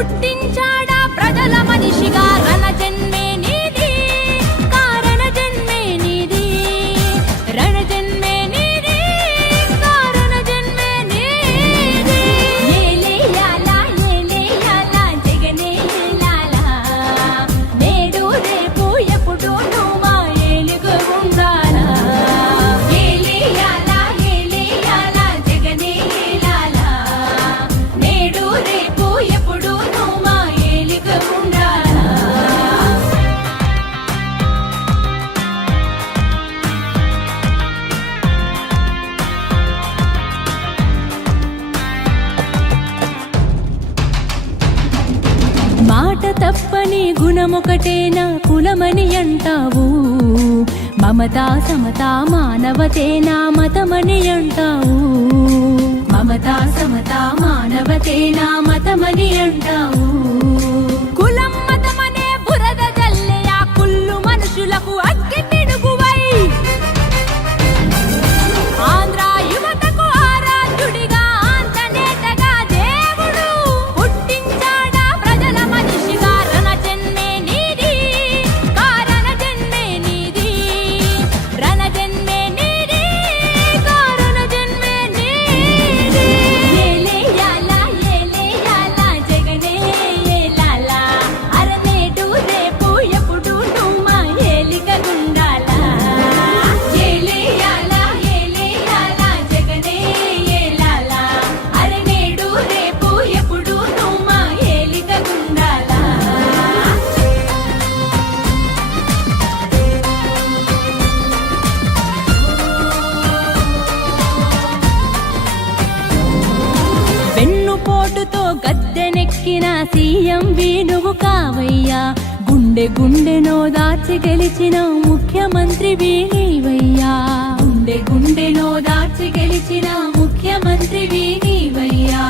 పుట్టించాడా ప్రజల మనిషిగా? కులమొకటే నా కులమని అంటావు. మమత సమత మానవతే నా మతమని అంటావు. మమత సమత మానవతే నా మతమని అంటావు. సీఎం వేణువు కావయ్యా. గుండె గుండెనో దాచి గెలిచిన ముఖ్యమంత్రి వేణీవయ్యా. గుండె గుండెనో దాచి గెలిచిన ముఖ్యమంత్రి వేణీవయ్యా.